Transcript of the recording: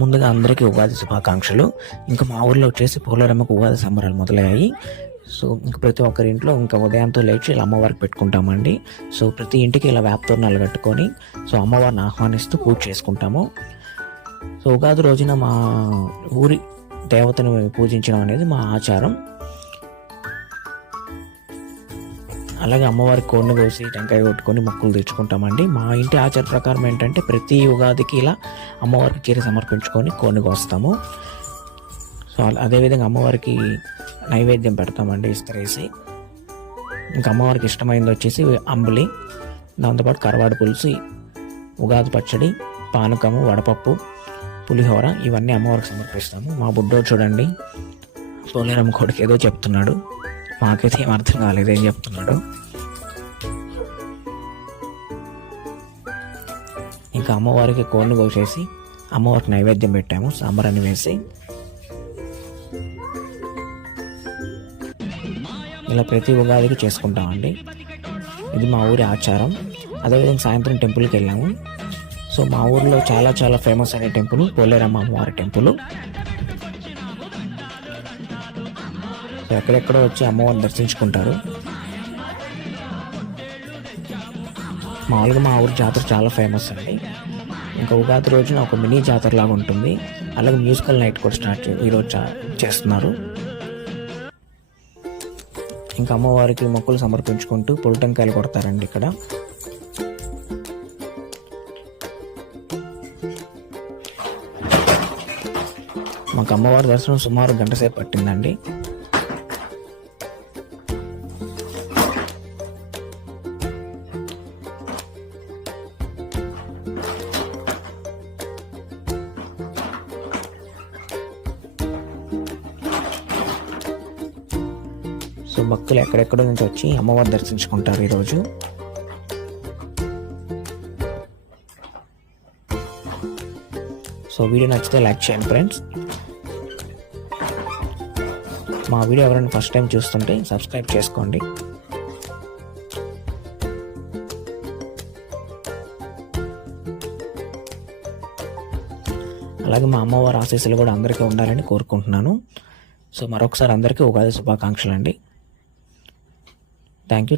ముందుగా అందరికీ ఉగాది శుభాకాంక్షలు. ఇంకా మా ఊర్లో వచ్చేసి పోలేరమ్మకు ఉగాది సంబరాలు మొదలయ్యాయి. సో ఇంక ప్రతి ఒక్కరి ఇంట్లో ఇంకా ఉదయంతో లేచి ఇలా అమ్మవారికి పెట్టుకుంటామండి. సో ప్రతి ఇంటికి ఇలా వేప తోరణాలు కట్టుకొని సో అమ్మవారిని ఆహ్వానిస్తూ పూజ చేసుకుంటాము. సో ఉగాది రోజున మా ఊరి దేవతను పూజించడం అనేది మా ఆచారం. అలాగే అమ్మవారికి కోడిని కోసి టెంకాయ కొట్టుకొని మొక్కులు తెచ్చుకుంటామండి. మా ఇంటి ఆచార ప్రకారం ఏంటంటే ప్రతి ఉగాదికి ఇలా అమ్మవారికి చీర సమర్పించుకొని కోడిని కోస్తాము. సో అదేవిధంగా అమ్మవారికి నైవేద్యం పెడతామండి ఇస్తరేసి. ఇంకా అమ్మవారికి ఇష్టమైంది వచ్చేసి అంబలి, దాంతోపాటు కరవాడు పులుసు, ఉగాది పచ్చడి, పానకము, వడపప్పు, పులిహోర ఇవన్నీ అమ్మవారికి సమర్పిస్తాము. మా బుడ్డోడు చూడండి పోలేరమ్మ కొడుకు ఏదో చెప్తున్నాడు, మాకైతే ఏం అర్థం కాలేదు ఏం చెప్తున్నాడు. ఇంకా అమ్మవారికి కోడిని కోసేసి అమ్మవారికి నైవేద్యం పెట్టాము సాంబారాన్ని వేసి. ఇలా ప్రతి ఉగాదికి చేసుకుంటామండి. ఇది మా ఊరి ఆచారం. అదేవిధంగా సాయంత్రం టెంపుల్కి వెళ్ళాము. సో మా ఊరిలో చాలా ఫేమస్ అయిన టెంపుల్ పోలేరమ్మ అమ్మవారి టెంపుల్. ఎక్కడెక్కడో వచ్చి అమ్మవారిని దర్శించుకుంటారు. మామూలుగా మా ఊరి జాతర చాలా ఫేమస్ అండి. ఇంకా ఉగాది రోజున ఒక మినీ జాతర లాగా ఉంటుంది. అలాగే మ్యూజికల్ నైట్ కూడా ఈరోజు చేస్తున్నారు. ఇంకా అమ్మవారికి మొక్కులు సమర్పించుకుంటూ పొలిటెంకాయలు కొడతారండి ఇక్కడ. మాకు అమ్మవారి దర్శనం సుమారు గంట సేపు పట్టిందండి. సో భక్తులు ఎక్కడెక్కడో నుంచి వచ్చి అమ్మవారు దర్శించుకుంటారు ఈరోజు. సో వీడియో నచ్చితే లైక్ చేయండి ఫ్రెండ్స్. మా వీడియో ఎవరైనా ఫస్ట్ టైం చూస్తుంటే సబ్స్క్రైబ్ చేసుకోండి. అలాగే మా అమ్మవారి ఆశీస్సులు కూడా అందరికీ ఉండాలని కోరుకుంటున్నాను. సో మరొకసారి అందరికీ ఉగాది శుభాకాంక్షలు అండి. Thank you.